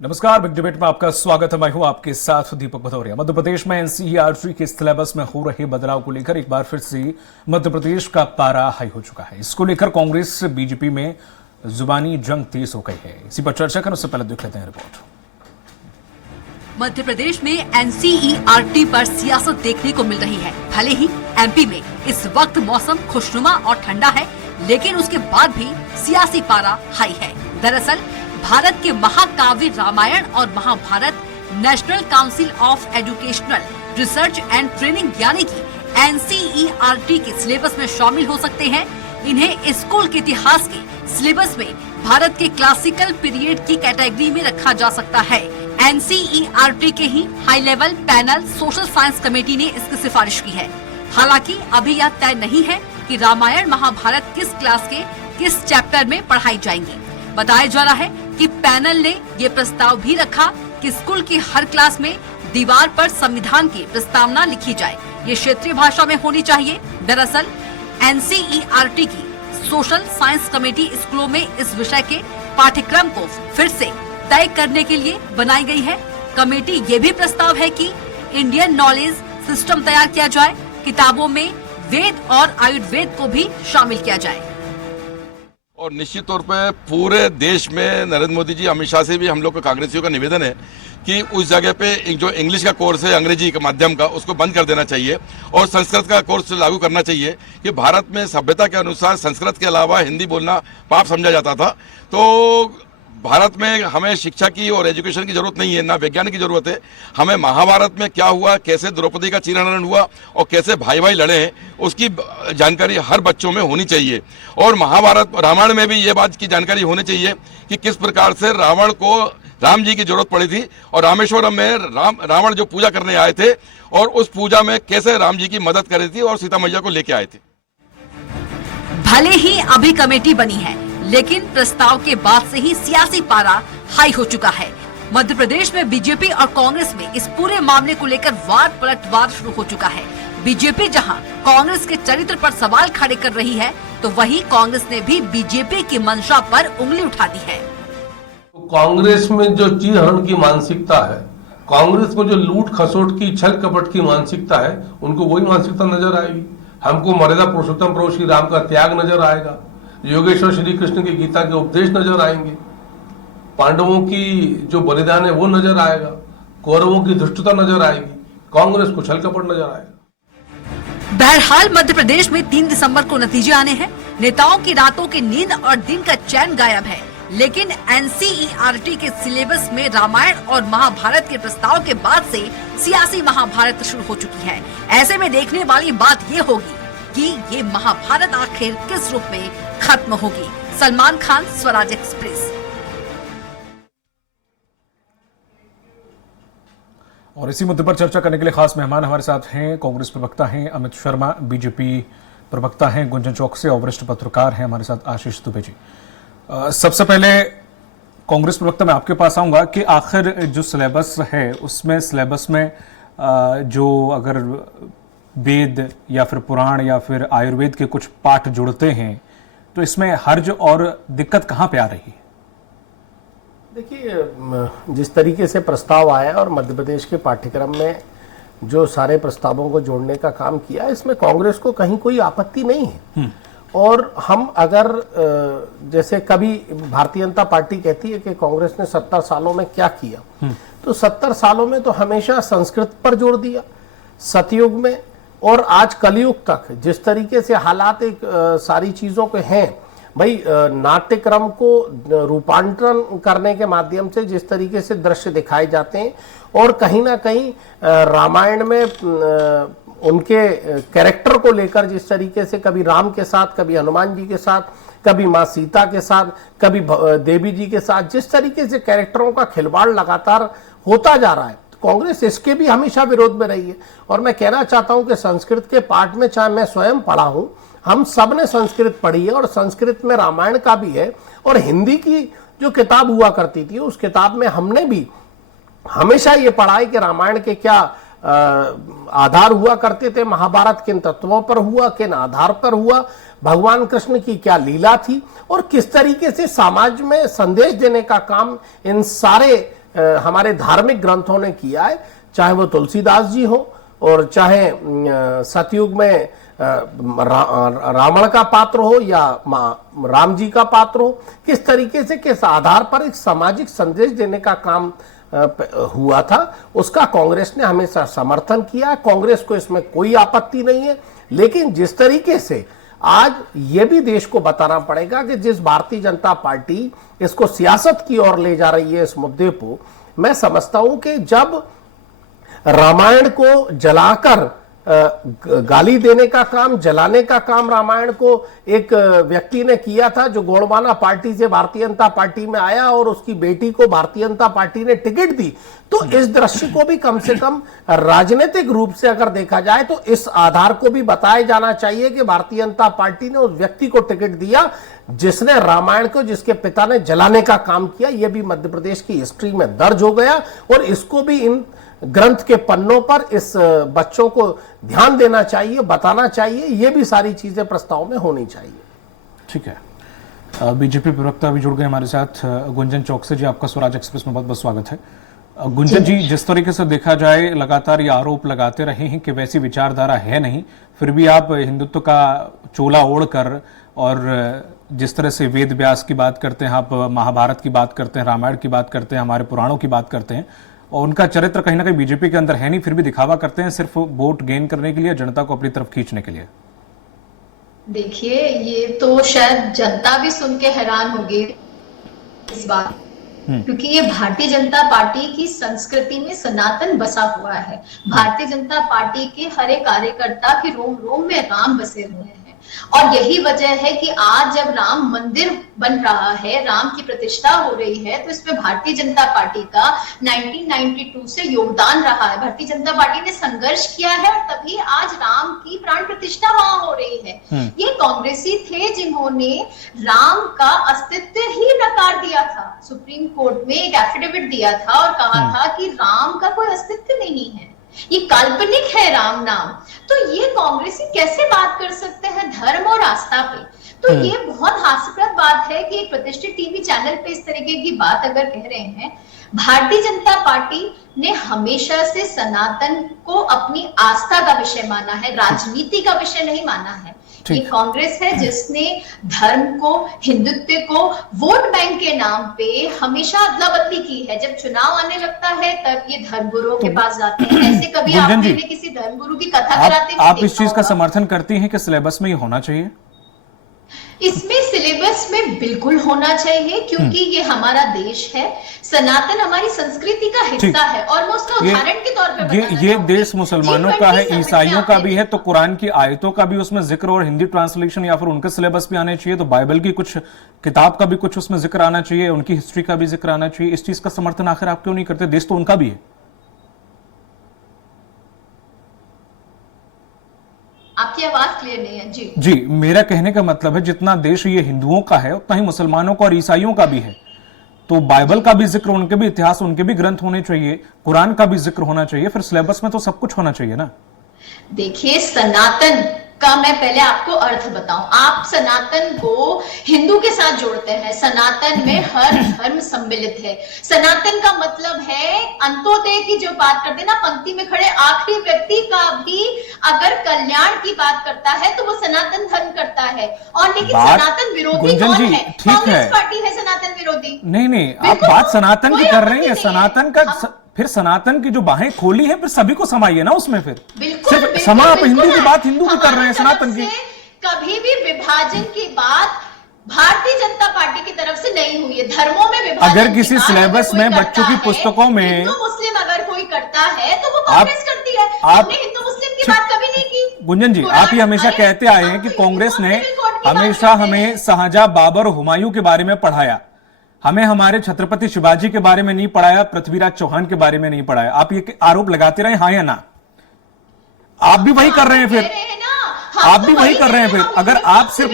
नमस्कार, big debate में आपका स्वागत है। मैं हूं आपके साथ दीपक भदौरिया। मध्य प्रदेश में एनसीईआरटी के सिलेबस में हो रहे बदलाव को लेकर एक बार फिर से मध्य प्रदेश का पारा हाई हो चुका है। इसको लेकर कांग्रेस बीजेपी में जुबानी जंग तेज हो गई है। इसी पर चर्चा करने से पहले देख लेते हैं रिपोर्ट। मध्य प्रदेश में एनसीईआरटी पर सियासत देखने को मिल रही है। भले ही एमपी में इस वक्त मौसम खुशनुमा और ठंडा है, लेकिन उसके बाद भी सियासी पारा हाई है। दरअसल भारत के महाकाव्य रामायण और Mahabharata national council of educational research and training यानी कि एनसीईआरटी के सिलेबस में शामिल हो सकते हैं। इन्हें स्कूल के इतिहास के सिलेबस में भारत के क्लासिकल पीरियड की कैटेगरी में रखा जा सकता है। एनसीईआरटी के ही high level panel social science committee ने इसकी सिफारिश की है। हालांकि अभी यह तय नहीं है कि रामायण महाभारत किस क्लास के किस चैप्टर में पढ़ाई जाएंगी। बताया जा रहा है कि पैनल ने ये प्रस्ताव भी रखा कि स्कूल की हर क्लास में दीवार पर संविधान की प्रस्तावना लिखी जाए। ये क्षेत्रीय भाषा में होनी चाहिए। दरअसल एनसीईआरटी की सोशल साइंस कमेटी स्कूलों में इस विषय के पाठ्यक्रम को फिर से तय करने के लिए बनाई गई है। कमेटी ये भी प्रस्ताव है कि इंडियन नॉलेज सिस्टम तैयार किया जाए। किताबों में वेद और आयुर्वेद को भी शामिल किया जाए। और निश्चित तौर पे पूरे देश में नरेंद्र मोदी जी, अमित शाह से भी हम लोग का कांग्रेसियों का निवेदन है कि उस जगह पे जो इंग्लिश का कोर्स है, अंग्रेजी के माध्यम का, उसको बंद कर देना चाहिए और संस्कृत का कोर्स लागू करना चाहिए। कि भारत में सभ्यता के अनुसार संस्कृत के अलावा हिंदी बोलना पाप समझा जाता था। तो भारत में हमें शिक्षा की और एजुकेशन की जरूरत नहीं है, ना वैज्ञानिक की जरूरत है। हमें महाभारत में क्या हुआ, कैसे द्रौपदी का चीरहरण हुआ और कैसे भाई भाई लड़े हैं, उसकी जानकारी हर बच्चों में होनी चाहिए। और महाभारत रामायण में भी ये बात की जानकारी होनी चाहिए कि किस प्रकार से रावण को राम जी की जरूरत पड़ी थी और रामेश्वरम में रावण जो पूजा करने आए थे और उस पूजा में कैसे राम जी की मदद करी थी और सीता मैया को लेके आए थे। भले ही अभी कमेटी बनी है, लेकिन प्रस्ताव के बाद से ही सियासी पारा हाई हो चुका है। मध्य प्रदेश में बीजेपी और कांग्रेस में इस पूरे मामले को लेकर वार पलटवार शुरू हो चुका है। बीजेपी जहां कांग्रेस के चरित्र पर सवाल खड़े कर रही है, तो वहीं कांग्रेस ने भी बीजेपी की मंशा पर उंगली उठा दी है। कांग्रेस में जो चीरहरण की मानसिकता है, कांग्रेस में जो लूट खसोट की छल कपट की मानसिकता है, उनको वही मानसिकता नजर आएगी। हमको मर्यादा पुरुषोत्तम प्रभु श्री राम का त्याग नजर आएगा, योगेश्वर श्री कृष्ण की गीता के उपदेश नजर आएंगे, पांडवों की जो बलिदान है वो नजर आएगा, कौरवों की दुष्टता नजर आएगी, कांग्रेस को छल कपट नजर आएगा। बहरहाल मध्य प्रदेश में 3 दिसंबर को नतीजे आने हैं। नेताओं की रातों की नींद और दिन का चैन गायब है। लेकिन एनसीईआरटी के सिलेबस में रामायण और महाभारत के प्रस्ताव के बाद से सियासी महाभारत शुरू हो चुकी है। ऐसे में देखने वाली बात ये होगी कि ये महाभारत आखिर किस रूप में खत्म होगी। सलमान खान, स्वराज एक्सप्रेस। और इसी मुद्दे पर चर्चा करने के लिए खास मेहमान हमारे साथ हैं। कांग्रेस प्रवक्ता हैं अमित शर्मा, बीजेपी प्रवक्ता हैं गुंजन चौकसी और वरिष्ठ पत्रकार हैं हमारे साथ आशीष दुबे जी। सबसे पहले कांग्रेस प्रवक्ता मैं आपके पास आऊंगा कि आखिर जो सिलेबस है उसमें सिलेबस में जो अगर वेद या फिर पुराण या फिर आयुर्वेद के कुछ पाठ जुड़ते हैं तो इसमें हर्ज और दिक्कत कहां पे आ रही है? देखिए, जिस तरीके से प्रस्ताव आया और मध्य प्रदेश के पाठ्यक्रम में जो सारे प्रस्तावों को जोड़ने का काम किया, इसमें कांग्रेस को कहीं कोई आपत्ति नहीं है। और हम अगर जैसे कभी भारतीय जनता पार्टी कहती है कि कांग्रेस ने 70 सालों में क्या किया, तो 70 सालों में तो हमेशा संस्कृत पर जोर दिया। सतयुग में और आज कलयुग तक जिस तरीके से हालात एक सारी चीजों के हैं, भाई नाट्यक्रम को रूपांतरण करने के माध्यम से जिस तरीके से दृश्य दिखाए जाते हैं और कहीं ना कहीं रामायण में उनके कैरेक्टर को लेकर जिस तरीके से कभी राम के साथ, कभी हनुमान जी के साथ, कभी माँ सीता के साथ, कभी देवी जी के साथ, जिस तरीके से कैरेक्टरों का खिलवाड़ लगातार होता जा रहा है, कांग्रेस इसके भी हमेशा विरोध में रही है। और मैं कहना चाहता हूं कि संस्कृत के पाठ में, चाहे मैं स्वयं पढ़ा हूं, हम सब ने संस्कृत पढ़ी है और संस्कृत में रामायण का भी है और हिंदी की जो किताब हुआ करती थी उस किताब में हमने भी हमेशा ये पढ़ा है कि रामायण के क्या आधार हुआ करते थे, महाभारत किन तत्वों पर हुआ, किन आधार पर हुआ, भगवान कृष्ण की क्या लीला थी और किस तरीके से समाज में संदेश देने का काम इन सारे हमारे धार्मिक ग्रंथों ने किया है, चाहे वो तुलसीदास जी हो और चाहे सतयुग में रावण का पात्र हो या राम जी का पात्र हो, किस तरीके से किस आधार पर एक सामाजिक संदेश देने का काम हुआ था, उसका कांग्रेस ने हमेशा समर्थन किया। कांग्रेस को इसमें कोई आपत्ति नहीं है, लेकिन जिस तरीके से आज ये भी देश को बताना पड़ेगा कि जिस भारतीय जनता पार्टी इसको सियासत की ओर ले जा रही है इस मुद्दे को, मैं समझता हूं कि जब रामायण को जलाकर गाली देने का काम, जलाने का काम रामायण को एक व्यक्ति ने किया था जो गोंडवाना पार्टी से भारतीय जनता पार्टी में आया और उसकी बेटी को भारतीय जनता पार्टी ने टिकट दी, तो इस दृश्य को भी कम से कम राजनीतिक रूप से अगर देखा जाए तो इस आधार को भी बताया जाना चाहिए कि भारतीय जनता पार्टी ने उस व्यक्ति को टिकट दिया जिसने रामायण को, जिसके पिता ने जलाने का काम किया। यह भी मध्य प्रदेश की हिस्ट्री में दर्ज हो गया और इसको भी इन ग्रंथ के पन्नों पर इस बच्चों को ध्यान देना चाहिए, बताना चाहिए। ये भी सारी चीजें प्रस्ताव में होनी चाहिए। ठीक है, बीजेपी प्रवक्ता भी जुड़ गए हमारे साथ, गुंजन चौकसे जी, आपका स्वराज एक्सप्रेस में बहुत बहुत स्वागत है। गुंजन जी, जिस तरीके से देखा जाए लगातार ये आरोप लगाते रहे हैं कि वैसी विचारधारा है नहीं, फिर भी आप हिंदुत्व का चोला ओढ़कर और जिस तरह से वेद व्यास की बात करते हैं, आप महाभारत की बात करते हैं, रामायण की बात करते हैं, हमारे पुराणों की बात करते हैं, और उनका चरित्र कहीं ना कहीं बीजेपी के अंदर है नहीं, फिर भी दिखावा करते हैं सिर्फ वोट गेन करने के लिए, जनता को अपनी तरफ खींचने के लिए। देखिए, ये तो शायद जनता भी सुन के हैरान होगी इस बात, क्योंकि ये भारतीय जनता पार्टी की संस्कृति में सनातन बसा हुआ है। भारतीय जनता पार्टी के हर एक कार्यकर्ता के रोम रोम में राम बसे हुए हैं, और यही वजह है कि आज जब राम मंदिर बन रहा है, राम की प्रतिष्ठा हो रही है, तो इसमें भारतीय जनता पार्टी का 1992 से योगदान रहा है। भारतीय जनता पार्टी ने संघर्ष किया है और तभी आज राम की प्राण प्रतिष्ठा वहां हो रही है। ये कांग्रेसी थे जिन्होंने राम का अस्तित्व ही नकार दिया था, सुप्रीम कोर्ट में एक एफिडेविट दिया था और कहा था कि राम का कोई अस्तित्व नहीं है, ये काल्पनिक है राम नाम। तो ये कांग्रेसी कैसे बात कर सकते हैं धर्म और आस्था पे? तो ये बहुत हास्यास्पद बात है कि एक प्रतिष्ठित टीवी चैनल पे इस तरीके की बात अगर कह रहे हैं। भारतीय जनता पार्टी ने हमेशा से सनातन को अपनी आस्था का विषय माना है, राजनीति का विषय नहीं माना है। ये कांग्रेस है जिसने धर्म को, हिंदुत्व को वोट बैंक के नाम पे हमेशा अदला बदली की है। जब चुनाव आने लगता है तब ये धर्मगुरुओं के पास जाते हैं। ऐसे कभी आपने किसी धर्मगुरु की कथा कराते आप इस चीज का समर्थन करती हैं कि सिलेबस में ये होना चाहिए? इसमें सिलेबस में बिल्कुल होना चाहिए, क्योंकि ये हमारा देश है, सनातन हमारी संस्कृति का हिस्सा है। और मैं उसका उदाहरण के तौर पे ये देश मुसलमानों का है, ईसाइयों का भी है, तो कुरान की आयतों का भी उसमें जिक्र और हिंदी ट्रांसलेशन या फिर उनके सिलेबस भी आने चाहिए। तो बाइबल की कुछ किताब का भी कुछ उसमें जिक्र आना चाहिए, उनकी हिस्ट्री का भी जिक्र आना चाहिए। इस चीज का समर्थन आखिर आप क्यों नहीं करते? देश तो उनका भी है। आपकी आवाज क्लियर नहीं है जी। जी, मेरा कहने का मतलब है जितना देश ये हिंदुओं का है उतना ही मुसलमानों का और ईसाइयों का भी है। तो बाइबल का भी जिक्र, उनके भी इतिहास, उनके भी ग्रंथ होने चाहिए, कुरान का भी जिक्र होना चाहिए, फिर सिलेबस में तो सब कुछ होना चाहिए ना। देखिए, सनातन का मैं पहले आपको अर्थ बताऊं। आप सनातन को हिंदू के साथ जोड़ते हैं, सनातन में हर धर्म सम्मिलित है। सनातन का मतलब है अंत्योदय की जो बात करते हैं ना, पंक्ति में खड़े आखिरी व्यक्ति का भी अगर कल्याण की बात करता है तो वो सनातन धर्म करता है। और लेकिन सनातन विरोधी कौन है? कांग्रेस पार्टी है सनातन विरोधी। नहीं, आप बात सनातन की कर रहे हैं। सनातन का फिर सनातन की जो बाहें खोली है, फिर सभी को समाइए ना उसमें। फिर सिर्फ समा आप हिंदू की बात हिंदू की कर रहे हैं, सनातन की कभी भी विभाजन की बात भारतीय जनता पार्टी की तरफ से नहीं हुई है। धर्मों में विभाजन अगर किसी सिलेबस में, बच्चों की पुस्तकों में हिंदू मुस्लिम अगर कोई करता है तो वो कांग्रेस करती है। आपने हिंदू मुस्लिम की बात कभी नहीं की। गुंजन जी, आप ये हमेशा कहते आए हैं कि कांग्रेस ने हमेशा हमें शाहजहां, बाबर, हुमायूं के बारे में पढ़ाया, हमें हमारे छत्रपति शिवाजी के बारे में नहीं पढ़ाया, पृथ्वीराज चौहान के बारे में नहीं पढ़ाया। आप ये आरोप लगाते रहे, हाँ या ना? आप भी वही कर रहे हैं फिर, आप भी वही कर रहे हैं फिर। अगर आप सिर्फ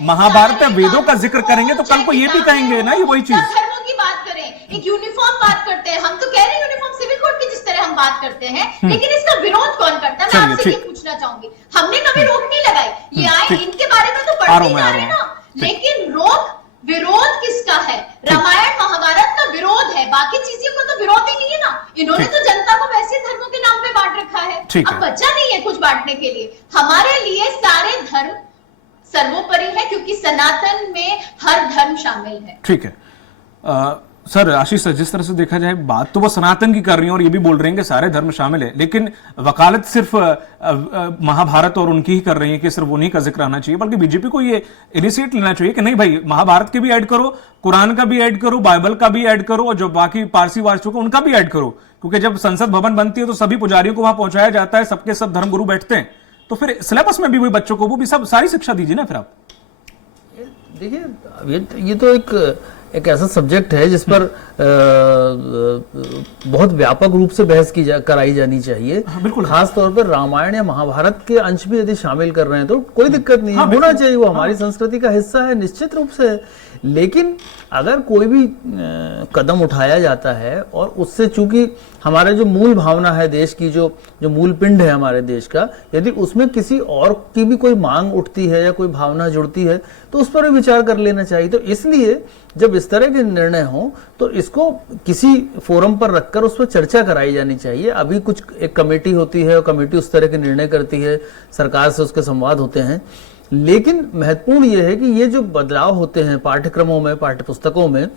महाभारत वेदों का जिक्र करेंगे तो कल को ये भी कहेंगे ना, ये वही चीज। धर्मों की बात करें, एक यूनिफॉर्म बात करते हैं, हम तो कह रहे हैं यूनिफॉर्म सिविल कोड की जिस तरह हम बात करते हैं, लेकिन इसका विरोध कौन करता है? मैं आपसे ये पूछना चाहूंगी। हमने कभी रोक नहीं लगाई, ये आए इनके बारे में तो पढ़ते जा रहे हैं ना, लेकिन रोक विरोध किसका है? रामायण महाभारत का विरोध है, बाकी चीजों का तो विरोध ही नहीं है ना। इन्होंने तो जनता को वैसे धर्मों के नाम पे बांट रखा है, अब बचा नहीं है कुछ बांटने के लिए। हमारे लिए सारे धर्म सर्वोपरि है, क्योंकि सनातन में हर धर्म शामिल है। ठीक है सर, आशीष सर, जिस तरह से देखा जाए बात तो वो सनातन की कर रही हैं और ये भी बोल रही हैं कि सारे धर्म शामिल है, लेकिन वकालत सिर्फ महाभारत और उनकी ही कर रही है कि सिर्फ उन्हीं का जिक्र आना चाहिए, बल्कि बीजेपी को ये इनिशिएट लेना चाहिए कि नहीं भाई, महाभारत के भी ऐड करो, कुरान का भी ऐड करो, बाइबल का भी ऐड करो, और जो बाकी पारसी वारसियों को उनका भी ऐड करो, क्योंकि जब संसद भवन बनती है तो सभी पुजारियों को वहां पहुंचाया जाता है, सबके सब धर्मगुरु बैठते हैं, तो फिर सिलेबस में भी वही बच्चों को वो भी सब सारी शिक्षा दीजिए ना। फिर आप देखिए, ये तो एक ऐसा सब्जेक्ट है जिस पर बहुत व्यापक रूप से बहस कराई जानी चाहिए। बिल्कुल, खास तौर पर रामायण या महाभारत के अंश भी यदि शामिल कर रहे हैं तो कोई दिक्कत नहीं है, होना चाहिए, वो हमारी संस्कृति का हिस्सा है, निश्चित रूप से। लेकिन अगर कोई भी कदम उठाया जाता है और उससे, चूंकि हमारा जो मूल भावना है देश की, जो मूल पिंड है हमारे देश का, यदि उसमें किसी और की भी कोई मांग उठती है या कोई भावना जुड़ती है तो उस पर भी विचार कर लेना चाहिए। तो इसलिए जब इस तरह के निर्णय हों तो इसको किसी फोरम पर रखकर उस पर चर्चा कराई जानी चाहिए। अभी कुछ एक कमेटी होती है और कमेटी उस तरह के निर्णय करती है, सरकार से उसके संवाद होते हैं। लेकिन महत्वपूर्ण यह है कि ये जो बदलाव होते हैं पाठ्यक्रमों में, पाठ्यपुस्तकों में,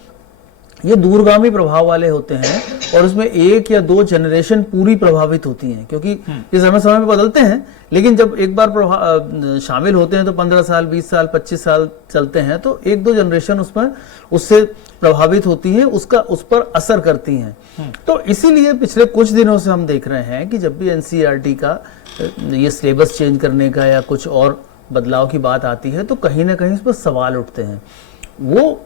ये दूरगामी प्रभाव वाले होते हैं और उसमें 1 या 2 जनरेशन पूरी प्रभावित होती हैं, क्योंकि ये समय में बदलते हैं, लेकिन जब एक बार शामिल होते हैं तो 15 साल, 20 साल, 25 साल चलते हैं, तो 1-2 जनरेशन उससे प्रभावित होती हैं, उस पर असर करती हैं। तो इसीलिए पिछले कुछ दिनों से हम देख रहे हैं कि जब भी एनसीईआरटी का ये सिलेबस चेंज करने का या कुछ और बदलाव की बात आती है तो कहीं ना कहीं इस पर सवाल उठते हैं। वो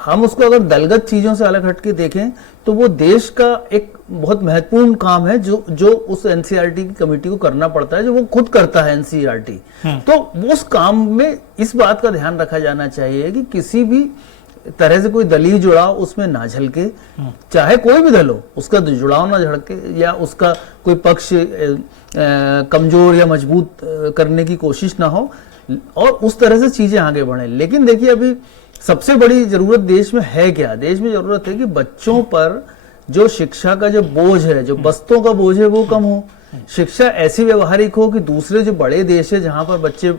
हम उसको अगर दलगत चीजों से अलग हटके देखें तो वो देश का एक बहुत महत्वपूर्ण काम है जो उस एनसीईआरटी की कमेटी को करना पड़ता है, जो वो खुद करता है एनसीईआरटी। तो उस काम में इस बात का ध्यान रखा जाना चाहिए कि किसी भी तरह से कोई दलील जुड़ाव उसमें ना झलके, चाहे कोई भी दल हो, उसका जुड़ाव ना झलके या उसका कोई पक्ष कमजोर या मजबूत करने की कोशिश ना हो, और उस तरह से चीजें आगे बढ़े। लेकिन देखिए, अभी सबसे बड़ी जरूरत देश में है क्या? देश में जरूरत है कि बच्चों पर जो शिक्षा का जो बोझ है, जो बस्तों का बोझ है, वो कम हो। शिक्षा ऐसी व्यवहारिक हो कि दूसरे जो बड़े देश है जहां पर बच्चे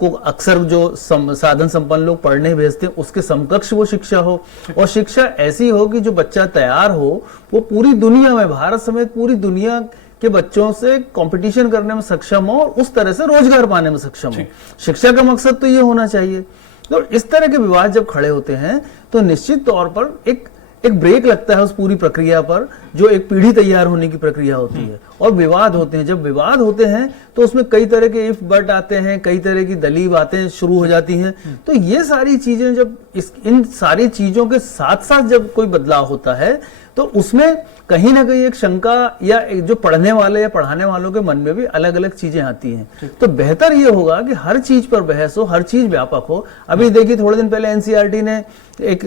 को अक्सर जो साधन संपन्न लोग पढ़ने भेजते हैं उसके समकक्ष वो शिक्षा हो, और शिक्षा ऐसी हो कि जो बच्चा तैयार हो वो पूरी दुनिया में, भारत समेत पूरी दुनिया के बच्चों से कंपटीशन करने में सक्षम हो और उस तरह से रोजगार पाने में सक्षम हो। शिक्षा का मकसद तो ये होना चाहिए। तो इस तरह के विवाद जब खड़े होते हैं तो निश्चित तौर पर एक ब्रेक लगता है उस पूरी प्रक्रिया पर, जो एक पीढ़ी तैयार होने की प्रक्रिया होती है। और विवाद होते हैं, जब विवाद होते हैं तो उसमें कई तरह के इफ बट आते हैं, कई तरह की दलील बातें शुरू हो जाती हैं। तो ये सारी चीजें जब इन सारी चीजों के साथ साथ जब कोई बदलाव होता है तो उसमें कहीं ना कहीं एक शंका या जो पढ़ने वाले या पढ़ाने वालों के मन में भी अलग अलग चीजें आती हैं। तो बेहतर ये होगा कि हर चीज पर बहस हो, हर चीज व्यापक हो। अभी देखिए, थोड़े दिन पहले एनसीईआरटी ने एक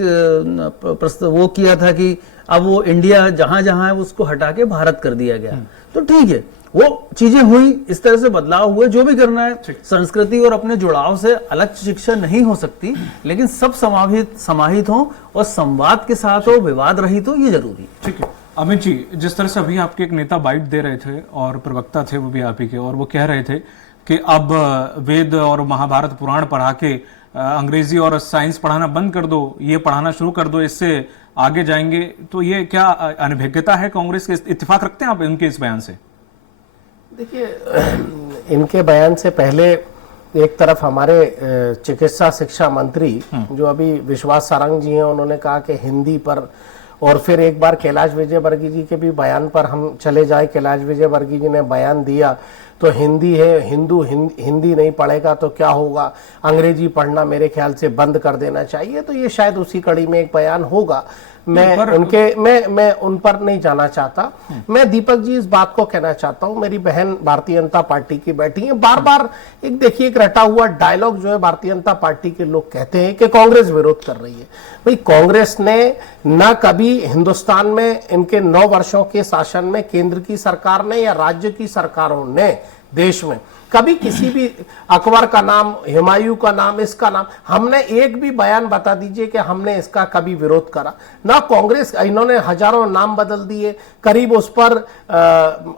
वो किया था कि अब वो इंडिया जहां जहां है उसको हटा के भारत कर दिया गया। तो ठीक है, वो चीजें हुई, इस तरह से बदलाव हुए, जो भी करना है। संस्कृति और अपने जुड़ाव से अलग शिक्षा नहीं हो सकती, लेकिन सब समाहित हो और संवाद के साथ हो, विवाद रहित हो, ये जरूरी है। ठीक है अमित जी, जिस तरह से अभी आपके एक नेता बाइट दे रहे थे और प्रवक्ता थे वो भी आप ही के, और वो कह रहे थे कि अब वेद और महाभारत पुराण पढ़ा के अंग्रेजी और साइंस पढ़ाना बंद कर दो, ये पढ़ाना शुरू कर दो, इससे आगे जाएंगे, तो ये क्या अनभिज्ञता है कांग्रेस के? इत्तेफाक रखते हैं आप इनके इस बयान से? देखिए, इनके बयान से पहले एक तरफ हमारे चिकित्सा शिक्षा मंत्री जो अभी विश्वास सारंग जी हैं, उन्होंने कहा कि हिंदी पर, और फिर एक बार कैलाश विजयवर्गीय जी के भी बयान पर हम चले जाए। कैलाश विजयवर्गीय जी ने बयान दिया तो हिंदी है, हिंदी नहीं पढ़ेगा तो क्या होगा, अंग्रेजी पढ़ना मेरे ख्याल से बंद कर देना चाहिए। तो ये शायद उसी कड़ी में एक बयान होगा। मैं उन पर नहीं जाना चाहता। मैं दीपक जी इस बात को कहना चाहता हूं, मेरी बहन भारतीय जनता पार्टी की बैठी है, बार बार एक देखिए एक रटा हुआ डायलॉग जो है भारतीय जनता पार्टी के लोग कहते हैं कि कांग्रेस विरोध कर रही है। भाई, कांग्रेस ने न कभी हिंदुस्तान में इनके 9 वर्षों के शासन में केंद्र की सरकार ने या राज्य की सरकारों ने देश में। कभी किसी भी अकबर का नाम, हुमायूं का नाम, इसका नाम, हमने एक भी बयान बता दीजिए कि हमने इसका कभी विरोध करा ना। कांग्रेस, इन्होंने हजारों नाम बदल दिए, करीब उस पर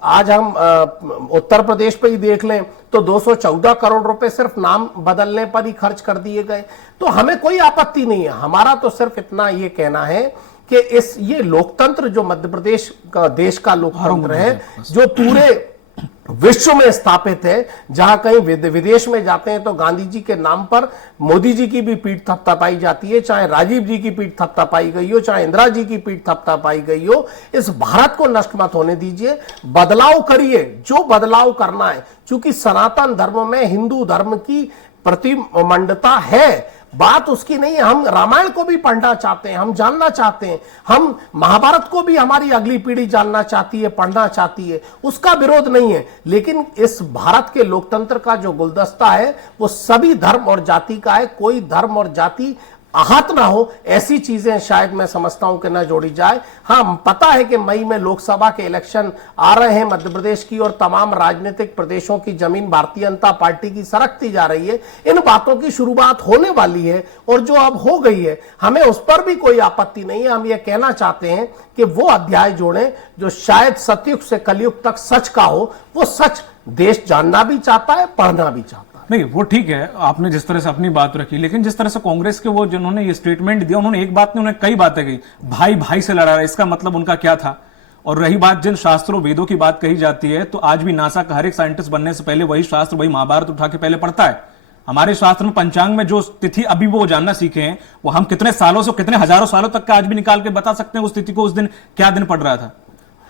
आज हम उत्तर प्रदेश पे ही देख लें तो 214 करोड़ रुपए सिर्फ नाम बदलने पर ही खर्च कर दिए गए। तो हमें कोई आपत्ति नहीं है, हमारा तो सिर्फ इतना ये कहना है कि ये लोकतंत्र जो मध्य प्रदेश का, देश का लोकतंत्र है, जो पूरे विश्व में स्थापित है, जहां कहीं विदेश में जाते हैं तो गांधी जी के नाम पर मोदी जी की भी पीठ थपथपाई जाती है, चाहे राजीव जी की पीठ थपथपाई गई हो, चाहे इंदिरा जी की पीठ थपथपाई गई हो। इस भारत को नष्ट मत होने दीजिए, बदलाव करिए जो बदलाव करना है। क्योंकि सनातन धर्म में हिंदू धर्म की प्रतिमंडता है, बात उसकी नहीं है। हम रामायण को भी पढ़ना चाहते हैं, हम जानना चाहते हैं, हम महाभारत को भी हमारी अगली पीढ़ी जानना चाहती है, पढ़ना चाहती है, उसका विरोध नहीं है। लेकिन इस भारत के लोकतंत्र का जो गुलदस्ता है वो सभी धर्म और जाति का है, कोई धर्म और जाति आहत ना हो, ऐसी चीजें शायद मैं समझता हूं कि ना जोड़ी जाए। हाँ, पता है कि मई में लोकसभा के इलेक्शन आ रहे हैं मध्य प्रदेश की, और तमाम राजनीतिक प्रदेशों की जमीन भारतीय जनता पार्टी की सरकती जा रही है। इन बातों की शुरुआत होने वाली है, और जो अब हो गई है हमें उस पर भी कोई आपत्ति नहीं है। हम ये कहना चाहते हैं कि वो अध्याय जोड़ें जो शायद सतयुग से कलयुग तक सच का हो। वो सच देश जानना भी चाहता है, पढ़ना भी चाहता है। नहीं, वो ठीक है, आपने जिस तरह से अपनी बात रखी, लेकिन जिस तरह से कांग्रेस के वो जिन्होंने ये स्टेटमेंट दिया, उन्होंने एक बात नहीं, उन्होंने कई बातें कही। भाई भाई से लड़ा रहा है, इसका मतलब उनका क्या था? और रही बात जिन शास्त्रों वेदों की बात कही जाती है, तो आज भी नासा का हर एक साइंटिस्ट बनने से पहले वही शास्त्र, वही महाभारत उठा के पहले पढ़ता है। हमारे शास्त्र में पंचांग में जो तिथि अभी वो जानना सीखे हैं, वो हम कितने सालों से, कितने हजारों सालों तक का आज भी निकाल के बता सकते हैं उस तिथि को, उस दिन क्या दिन पड़ रहा था।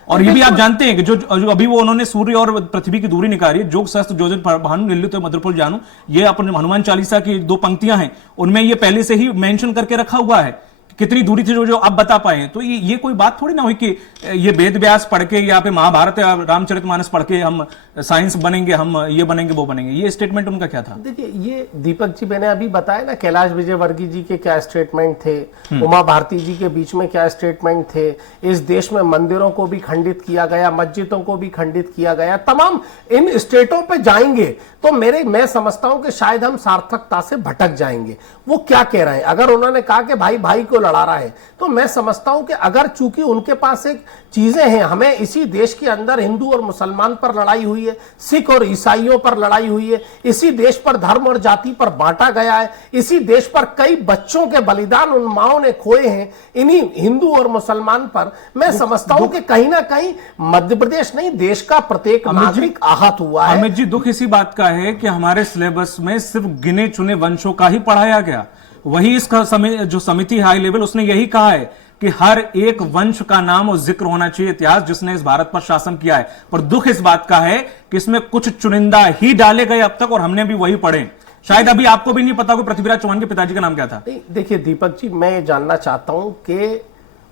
और ये भी आप जानते हैं कि जो अभी वो उन्होंने सूर्य और पृथ्वी की दूरी निकाली है, जोग सहस्त्र योजन भानु निल्लित मद्रपुल जानू, ये अपने हनुमान चालीसा की 2 पंक्तियां हैं, उनमें ये पहले से ही मेंशन करके रखा हुआ है कितनी दूरी थी, जो आप बता पाए। तो ये कोई बात थोड़ी ना हुई कि ये वेद व्यास पढ़ के या फिर महाभारत या रामचरितमानस पढ़ के हम साइंस बनेंगे, हम ये बनेंगे वो बनेंगे। ये स्टेटमेंट उनका क्या था? देखिए, ये दीपक जी मैंने अभी बताया ना, कैलाश विजयवर्गीय जी के क्या स्टेटमेंट थे, उमा भारती जी के बीच में क्या स्टेटमेंट थे। इस देश में मंदिरों को भी खंडित किया गया, मस्जिदों को भी खंडित किया गया। तमाम इन स्टेटों पे जाएंगे तो मैं समझता हूं कि शायद हम सार्थकता से भटक जाएंगे। वो क्या कह रहे हैं? अगर उन्होंने कहा कि भाई भाई को लड़ा रहा है, तो मैं समझता हूं कि अगर चूंकि उनके पास एक चीजें हैं, हमें इसी देश के अंदर हिंदू और मुसलमान पर लड़ाई हुई है, सिख और ईसाइयों पर लड़ाई हुई है, इसी देश पर धर्म और जाति पर बांटा गया है, इसी देश पर कई बच्चों के बलिदान उन माओं ने खोए हैं इन्हीं हिंदू और मुसलमान पर। मैं समझता हूं कि कहीं ना कहीं मध्य प्रदेश नहीं, देश का प्रत्येक नागरिक आहत हुआ है। अमित जी, दुख इसी बात का है कि हमारे सिलेबस में सिर्फ गिने चुने वंशों का ही पढ़ाया गया। वही इसका जो समिति हाई लेवल, उसने यही कहा है कि हर एक वंश का नाम और जिक्र होना चाहिए इतिहास जिसने इस भारत पर शासन किया है। पर दुख इस बात का है कि इसमें कुछ चुनिंदा ही डाले गए अब तक, और हमने भी वही पढ़े। शायद अभी आपको भी नहीं पता कि पृथ्वीराज चौहान के पिताजी का नाम क्या था। देखिए दीपक जी, मैं ये जानना चाहता हूं कि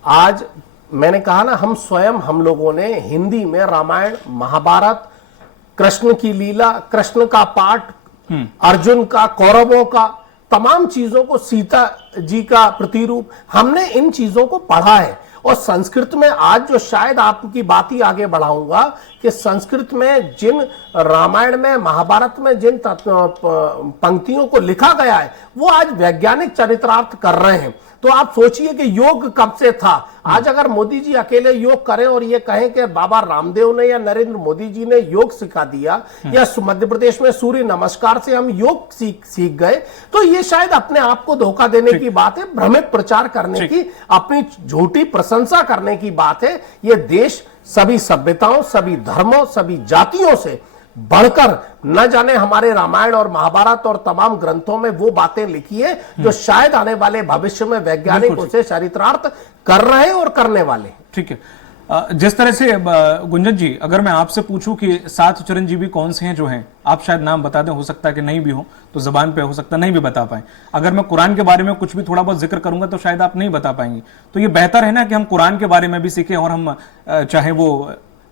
आज मैंने कहा ना, हम स्वयं हम लोगों ने हिंदी में रामायण, महाभारत, कृष्ण की लीला, कृष्ण का पाठ, अर्जुन का, कौरवों का, तमाम चीजों को, सीता जी का प्रतिरूप, हमने इन चीजों को पढ़ा है। और संस्कृत में आज जो शायद आपकी बात ही आगे बढ़ाऊंगा कि संस्कृत में जिन रामायण में, महाभारत में जिन पंक्तियों को लिखा गया है, वो आज वैज्ञानिक चरितार्थ कर रहे हैं। तो आप सोचिए कि योग कब से था। आज अगर मोदी जी अकेले योग करें और ये कहें कि बाबा रामदेव ने या नरेंद्र मोदी जी ने योग सिखा दिया, या मध्य प्रदेश में सूर्य नमस्कार से हम योग सीख गए, तो ये शायद अपने आप को धोखा देने की बात है, भ्रमित प्रचार करने की, अपनी झूठी प्रशंसा करने की बात है। ये देश सभी सभ्यताओं, सभी धर्मों, सभी जातियों से बढ़कर, न जाने हमारे रामायण और महाभारत और तमाम ग्रंथों में वो बातें लिखी है जो शायद आने वाले भविष्य में वैज्ञानिक उसे चरितार्थ कर रहे हैं और करने वाले हैं। ठीक है, जिस तरह से गुंजन जी, अगर मैं आपसे पूछूं कि 7 चिरंजीवी कौन से हैं जो हैं, आप शायद नाम बता दें, हो सकता है कि नहीं भी हो, तो जबान पे हो सकता है नहीं भी बता पाए। अगर मैं कुरान के बारे में कुछ भी थोड़ा बहुत जिक्र करूंगा तो शायद आप नहीं बता पाएंगे। तो ये बेहतर है ना कि हम कुरान के बारे में भी सीखें, और हम चाहे वो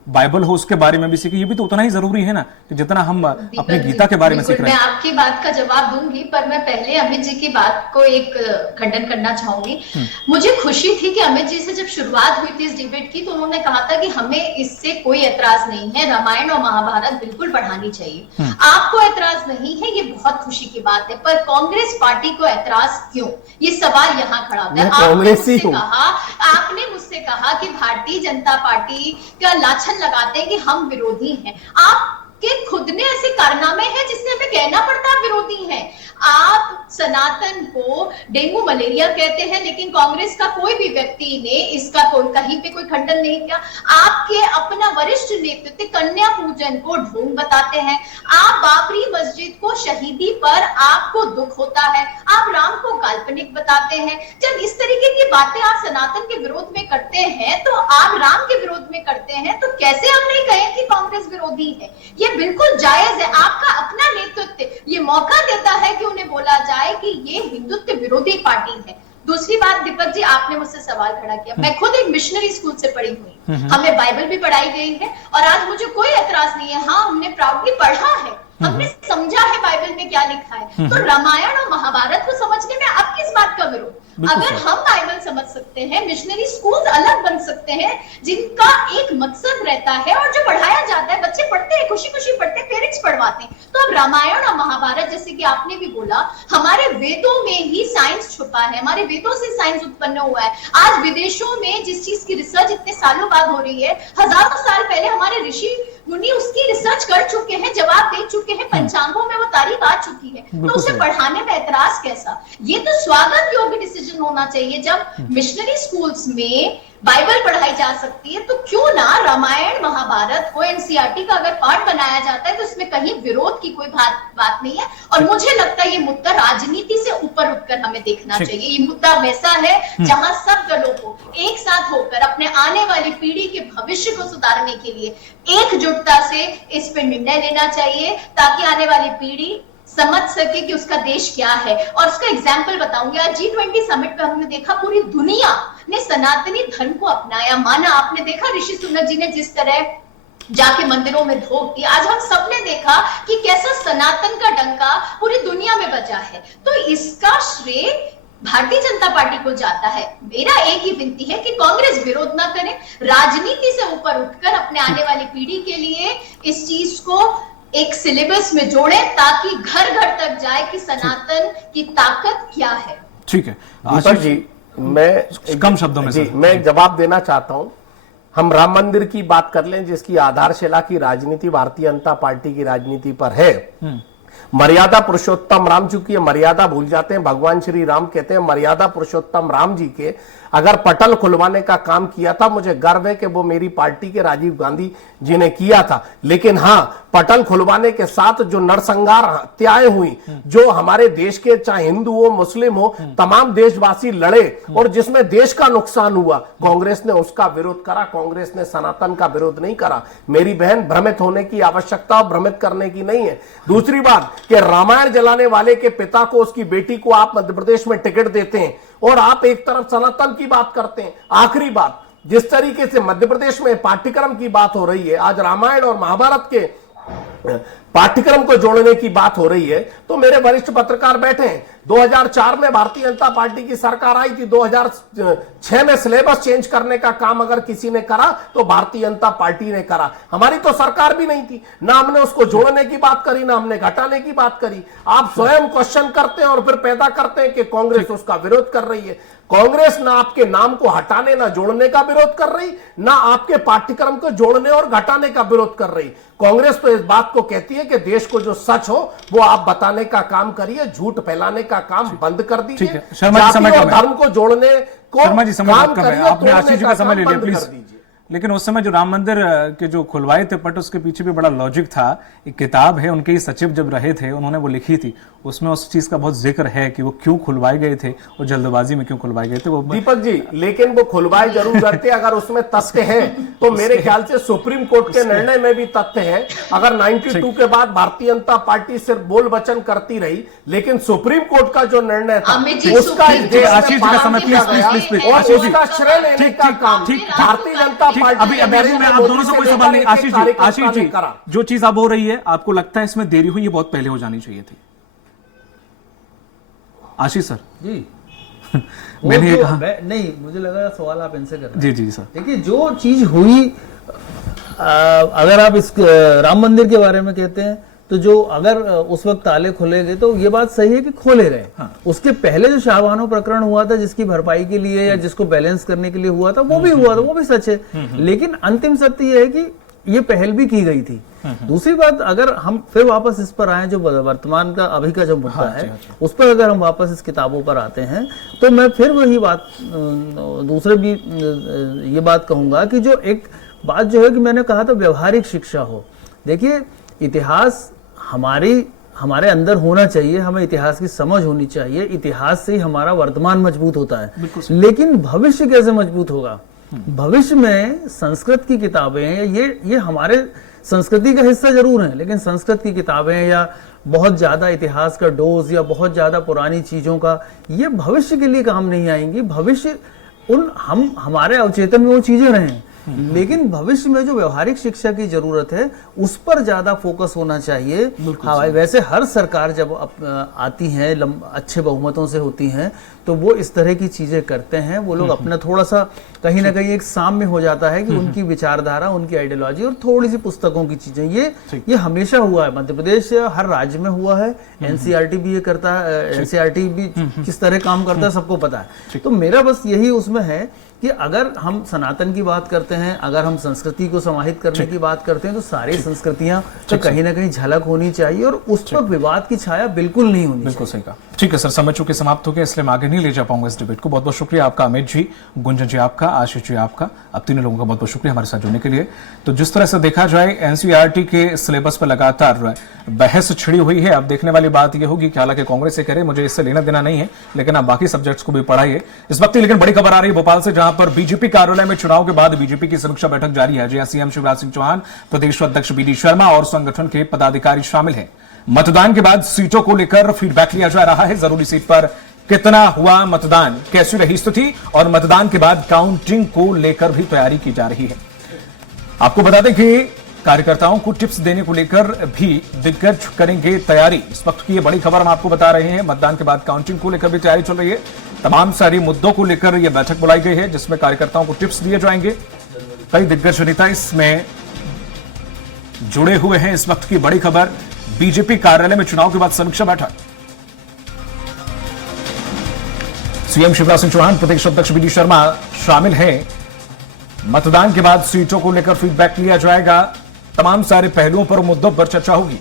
बाइबल हो उसके बारे में भी सीखे, ये भी तो उतना ही जरूरी है ना कि जितना हम अपनी गीता के बारे में सीख रहे हैं। मैं आपकी बात का जवाब दूंगी, पर मैं पहले अमित जी की बात को एक खंडन करना चाहूंगी। मुझे खुशी थी कि अमित जी से जब शुरुआत हुई थी इस डिबेट की तो उन्होंने कहा था कि हमें इससे कोई एतराज नहीं है, रामायण और महाभारत बिल्कुल पढ़ानी चाहिए। आपको एतराज नहीं है, ये बहुत खुशी की बात है, पर कांग्रेस पार्टी को एतराज क्यों, ये सवाल यहाँ खड़ा होता है। आपने मुझसे कहा कि भारतीय जनता पार्टी का लाछन लगाते हैं कि हम विरोधी हैं। आपके खुद ने ऐसे कारनामे हैं जिससे हमें कहना पड़ता है विरोधी हैं। आप सनातन को डेंगू मलेरिया कहते हैं, लेकिन कांग्रेस का कोई भी व्यक्ति ने इसका कहीं पे कोई खंडन नहीं किया। आपके अपना वरिष्ठ नेतृत्व कन्या पूजन को ढोंग बताते हैं। आप बाबरी मस्जिद को शहीदी पर आपको दुख होता है, आप राम को काल्पनिक बताते हैं। जब इस तरीके की बातें आप सनातन के विरोध में करते हैं तो आप राम के विरोध में करते हैं, तो कैसे हम नहीं कहें कि कांग्रेस विरोधी है? ये बिल्कुल जायज है। आपका अपना नेतृत्व ये मौका देता है कि उन्हें बोला जाए कि ये हिंदुत्व विरोधी पार्टी है। दूसरी बात, दीपक जी आपने मुझसे सवाल खड़ा किया, मैं खुद एक मिशनरी स्कूल से पढ़ी हुई, हमें बाइबल भी पढ़ाई गई है और आज मुझे कोई एतराज नहीं है। हाँ, हमने प्राउडली पढ़ा है, हमने समझा है बाइबल में क्या लिखा है। तो रामायण और महाभारत को समझने में अब किस बात का विरोध? अगर हम बाइबल समझ सकते हैं, मिशनरी स्कूल अलग बन सकते हैं जिनका एक मकसद रहता है और जो पढ़ाया जाता है, बच्चे पढ़ते हैं, खुशी खुशी पढ़ते हैं, पेरेंट्स पढ़वाते हैं। तो अब रामायण और महाभारत, जैसे कि आपने भी बोला, हमारे वेदों में ही साइंस छुपा है, हमारे वेदों से साइंस उत्पन्न हुआ है। आज विदेशों में जिस चीज की रिसर्च इतने सालों बाद हो रही है, हजारों साल पहले हमारे ऋषि मुनि उसकी रिसर्च कर चुके हैं, जवाब दे चुके हैं, पंचांगों में वो तारीख आ चुकी है। तो उसे पढ़ाने में एतराज कैसा? ये तो स्वागत योग्य डिसीजन होना चाहिए। जब मिशनरी स्कूल्स में बाइबल पढ़ाई जा सकती है तो क्यों ना रामायण महाभारत को एनसीईआरटी का अगर पार्ट बनाया जाता है तो इसमें कहीं विरोध की कोई बात नहीं है। और मुझे लगता है ये मुद्दा राजनीति से ऊपर उठकर हमें देखना चाहिए। ये मुद्दा वैसा है जहां सब दलों को एक साथ होकर अपने आने वाली पीढ़ी के भविष्य को सुधारने के लिए एकजुटता से इस पर निर्णय लेना चाहिए, ताकि आने वाली पीढ़ी समझ सके कि उसका देश क्या है। और उसका एग्जाम्पल बताऊंगी, आज G20 समिट पे हमने देखा पूरी दुनिया ने सनातनी धर्म को अपनाया, माना। आपने देखा ऋषि सुनक जी ने जिस तरह जाके मंदिरों में धोख दी। आज हम सबने देखा कि कैसा सनातन का डंका पूरी दुनिया में बजा है। तो इसका श्रेय भारतीय जनता पार्टी को जाता है। मेरा एक ही विनती है कि कांग्रेस विरोध ना करे, राजनीति से ऊपर उठकर अपने आने वाली पीढ़ी के लिए इस चीज को एक सिलेबस में जोड़े, ताकि घर घर तक जाए कि सनातन की ताकत क्या है। ठीक है दीपक जी, मैं कम शब्दों में मैं एक जवाब देना चाहता हूं। हम राम मंदिर की बात कर लें, जिसकी आधारशिला की राजनीति भारतीय जनता पार्टी की राजनीति पर है। मर्यादा पुरुषोत्तम राम, चूंकि मर्यादा भूल जाते हैं, भगवान श्री राम कहते हैं मर्यादा पुरुषोत्तम राम जी के अगर पटल खुलवाने का काम किया था, मुझे गर्व है कि वो मेरी पार्टी के राजीव गांधी जी ने किया था। लेकिन हाँ, पटल खुलवाने के साथ जो नरसंहार हत्याएं हुई, जो हमारे देश के चाहे हिंदू हो मुस्लिम हो तमाम देशवासी लड़े और जिसमें देश का नुकसान हुआ, कांग्रेस ने उसका विरोध करा, कांग्रेस ने सनातन का विरोध नहीं करा। मेरी बहन, भ्रमित होने की आवश्यकता भ्रमित करने की नहीं है। दूसरी बात कि रामायण जलाने वाले के पिता को, उसकी बेटी को आप मध्य प्रदेश में टिकट देते हैं और आप एक तरफ सनातन की बात करते हैं। आखिरी बात, जिस तरीके से मध्य प्रदेश में पाठ्यक्रम की बात हो रही है, आज रामायण और महाभारत के पाठ्यक्रम को जोड़ने की बात हो रही है, तो मेरे वरिष्ठ पत्रकार बैठे हैं। 2004 में भारतीय जनता पार्टी की सरकार आई थी, 2006 में सिलेबस चेंज करने का काम अगर किसी ने करा तो भारतीय जनता पार्टी ने करा। हमारी तो सरकार भी नहीं थी, ना हमने उसको जोड़ने की बात करी, ना हमने घटाने की बात करी। आप स्वयं क्वेश्चन करते हैं और फिर पैदा करते हैं कि कांग्रेस उसका विरोध कर रही है। कांग्रेस ना आपके नाम को हटाने ना जोड़ने का विरोध कर रही, ना आपके पाठ्यक्रम को जोड़ने और घटाने का विरोध कर रही। कांग्रेस तो इस बात को कहती है कि देश को जो सच हो वो आप बताने का काम करिए, झूठ फैलाने का काम बंद कर दीजिए। जाति और धर्म को जोड़ने को काम करिए, आपने आशीष जी का समय ले लिया, प्लीज। प्लीज। लेकिन उस समय जो राम मंदिर के जो खुलवाए थे पट, उसके पीछे भी बड़ा लॉजिक था। एक किताब है, उनके ही सचिव जब रहे थे उन्होंने वो लिखी थी, उसमें उस चीज का बहुत जिक्र है कि वो क्यों खुलवाए गए थे और जल्दबाजी में क्यों खुलवाए गए थे वो। दीपक जी, लेकिन वो खुलवाए जरूर करते, अगर उसमें तथ्य है तो मेरे ख्याल से सुप्रीम कोर्ट के निर्णय में भी तथ्य है। अगर 92 के बाद भारतीय जनता पार्टी सिर्फ बोल वचन करती रही, लेकिन सुप्रीम कोर्ट का जो निर्णय था उसका आशीष जी का समय, प्लीज प्लीज प्लीज, और उसका श्रेय लेने का काम भारतीय जनता ठीक, पार्टी अभी मैं आप दोनों से कोई सवाल नहीं, आशीष जी जो चीज अब हो रही है आपको लगता है इसमें देरी हुई, ये बहुत पहले हो जानी चाहिए थी? आशीष सर जी मैंने तो कहा नहीं, मुझे लगा सवाल आप इनसे कर रहे हैं। जी जी सर, देखिए जो चीज हुई, अगर आप इस राम मंदिर के बारे में कहते हैं तो जो अगर उस वक्त ताले खोले गए तो ये बात सही है कि खोले गए। हाँ। उसके पहले जो शाहबानो प्रकरण हुआ था जिसकी भरपाई के लिए या जिसको बैलेंस करने के लिए हुआ था वो भी हुआ था, वो भी सच है। लेकिन अंतिम सत्य ये है कि ये पहल भी की गई थी। दूसरी बात, अगर हम फिर वापस इस पर आए, जो वर्तमान का अभी का जो मुद्दा है उस पर अगर हम वापस इस किताबों पर आते हैं तो मैं फिर वही बात दूसरे भी ये बात कहूंगा कि जो एक बात जो है कि मैंने कहा था व्यवहारिक शिक्षा हो। देखिए इतिहास हमारे अंदर होना चाहिए, हमें इतिहास की समझ होनी चाहिए, इतिहास से ही हमारा वर्तमान मजबूत होता है। लेकिन भविष्य कैसे मजबूत होगा? भविष्य में संस्कृत की किताबें ये हमारे संस्कृति का हिस्सा जरूर है, लेकिन संस्कृत की किताबें या बहुत ज्यादा इतिहास का डोज या बहुत ज्यादा पुरानी चीजों का ये भविष्य के लिए काम नहीं आएंगी। भविष्य हमारे अवचेतन में वो चीजें रहें, लेकिन भविष्य में जो व्यवहारिक शिक्षा की जरूरत है उस पर ज्यादा फोकस होना चाहिए। हाँ, वैसे हर सरकार जब आती है अच्छे बहुमतों से होती हैं तो वो इस तरह की चीजें करते हैं। वो लोग अपना थोड़ा सा कहीं ना कहीं एक साम्य हो जाता है कि उनकी विचारधारा, उनकी आइडियोलॉजी और थोड़ी सी पुस्तकों की चीजें, ये हमेशा हुआ है। मध्य प्रदेश हर राज्य में हुआ है, एनसीईआरटी भी ये करता है, एनसीईआरटी भी किस तरह काम करता है सबको पता है। तो मेरा बस यही उसमें है कि अगर हम सनातन की बात करते हैं, अगर हम संस्कृति को समाहित करने की बात करते हैं तो सारी संस्कृतियां तो कहीं ना कहीं झलक होनी चाहिए और उस पर विवाद की छाया बिल्कुल नहीं होनी चाहिए। बिल्कुल सही कहा। ठीक है सर, समय चूंकि समाप्त हो गया इसलिए मैं आगे नहीं ले जा पाऊंगा इस डिबेट को। बहुत बहुत शुक्रिया आपका अमित जी, गुंजन जी आपका, आशीष जी आपका, अब तीनों लोगों का बहुत बहुत शुक्रिया हमारे साथ जुड़ने के लिए। तो जिस तरह से देखा जाए एनसीईआरटी के सिलेबस पर लगातार बहस छिड़ी हुई है। अब देखने वाली बात यह होगी कि हालांकि कांग्रेस से कह रहे मुझे इससे लेना देना नहीं है, लेकिन आप बाकी सब्जेक्ट्स को भी पढ़ाइए इस वक्त। लेकिन बड़ी खबर आ रही है भोपाल से, जहां पर बीजेपी कार्यालय में चुनाव के बाद बीजेपी की समीक्षा बैठक जारी है, जहां सीएम शिवराज सिंह चौहान, प्रदेश अध्यक्ष बीडी शर्मा और संगठन के पदाधिकारी शामिल हैं। मतदान के बाद सीटों को लेकर फीडबैक लिया जा रहा है। जरूरी सीट पर कितना हुआ मतदान, कैसी रही स्थिति और मतदान के बाद काउंटिंग को लेकर भी तैयारी की जा रही है। आपको बता दें कि कार्यकर्ताओं को टिप्स देने को लेकर भी दिग्गज करेंगे तैयारी। इस वक्त की ये बड़ी खबर हम आपको बता रहे हैं। मतदान के बाद काउंटिंग को लेकर भी तैयारी चल रही है। तमाम सारी मुद्दों को लेकर यह बैठक बुलाई गई है जिसमें कार्यकर्ताओं को टिप्स दिए जाएंगे। कई दिग्गज नेता इसमें जुड़े हुए हैं। इस वक्त की बड़ी खबर, बीजेपी कार्यालय में चुनाव के बाद समीक्षा बैठक। सीएम शिवराज सिंह चौहान, प्रदेश अध्यक्ष बीडी शर्मा शामिल हैं। मतदान के बाद सीटों को लेकर फीडबैक लिया जाएगा। तमाम सारे पहलुओं पर, मुद्दों पर चर्चा होगी।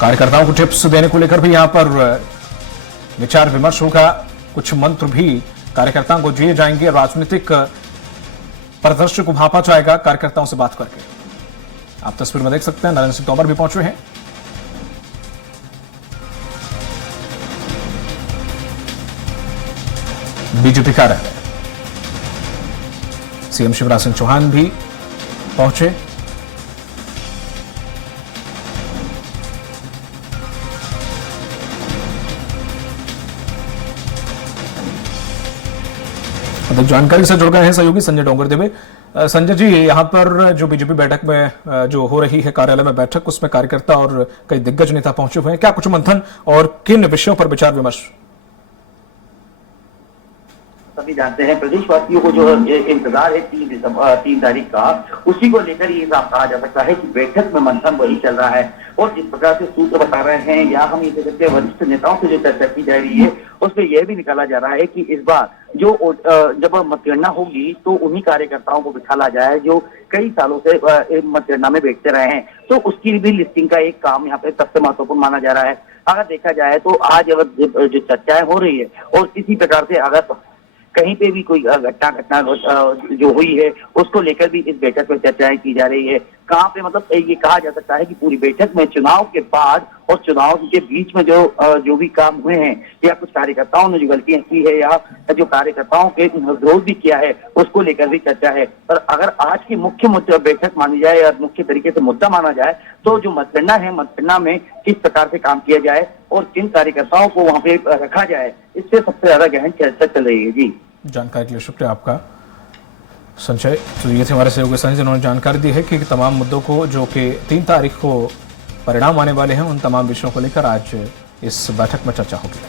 कार्यकर्ताओं को टिप्स देने को लेकर भी यहां पर विचार विमर्श होगा। कुछ मंत्र भी कार्यकर्ताओं को दिए जाएंगे। राजनीतिक परिदृश्य को भांपा जाएगा कार्यकर्ताओं से बात करके। आप तस्वीर में देख सकते हैं नरेंद्र सिंह तोमर भी पहुंचे हैं। बीजेपी कार्यालय, सीएम शिवराज सिंह चौहान भी पहुंचे। अधिक जानकारी से जुड़ गए हैं सहयोगी संजय डोंगर देवे। संजय जी, यहां पर जो बीजेपी बैठक में जो हो रही है कार्यालय में बैठक, उसमें कार्यकर्ता और कई दिग्गज नेता पहुंचे हुए हैं। क्या कुछ मंथन और किन विषयों पर विचार विमर्श? सभी जानते हैं प्रदेशवासियों को जो इंतजार है 3 तारीख का, उसी को लेकर ये साफ कहा जा सकता है कि बैठक में मंथन वही चल रहा है। और जिस प्रकार से सूत्र बता रहे हैं या हम ये कह सकते हैं वरिष्ठ नेताओं से जो चर्चा की जा रही है उसमें यह भी निकाला जा रहा है कि इस बार जो जब मतगणना होगी तो उन्हीं कार्यकर्ताओं को बिठाला जाए जो कई सालों से मतगणना में बैठते रहे हैं। तो उसकी भी लिस्टिंग का एक काम यहाँ पे सबसे महत्वपूर्ण माना जा रहा है। अगर देखा जाए तो आज अगर जो चर्चाएं हो रही है और इसी प्रकार से अगर कहीं पे भी कोई घटना जो हुई है उसको लेकर भी इस बैठक में चर्चाएं की जा रही है। कहाँ पे मतलब ये कहा जा सकता है कि पूरी बैठक में चुनाव के बाद और चुनाव के बीच में जो भी काम हुए हैं या कुछ कार्यकर्ताओं ने जो गलतियां की है या जो कार्यकर्ताओं के विरोध भी किया है उसको लेकर भी चर्चा है। पर अगर आज की मुख्य मुद्दा बैठक मानी जाए या मुख्य तरीके से मुद्दा माना जाए तो जो मतगणना है, मतगणना में किस प्रकार से काम किया जाए और किन कार्यकर्ताओं को वहां पे रखा जाए, इससे सबसे ज्यादा गहन चर्चा चल रही है। जी, जानकारी के लिए शुक्रिया आपका संजय। तो ये थे हमारे सहयोगी संजय जिन्होंने जानकारी दी है कि तमाम मुद्दों को जो कि 3 तारीख को परिणाम आने वाले हैं उन तमाम विषयों को लेकर आज इस बैठक में चर्चा होगी।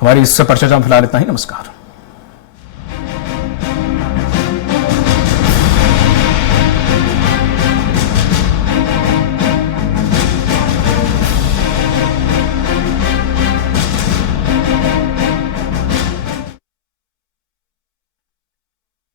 हमारी इस परिचर्चा में फिलहाल इतना ही। नमस्कार।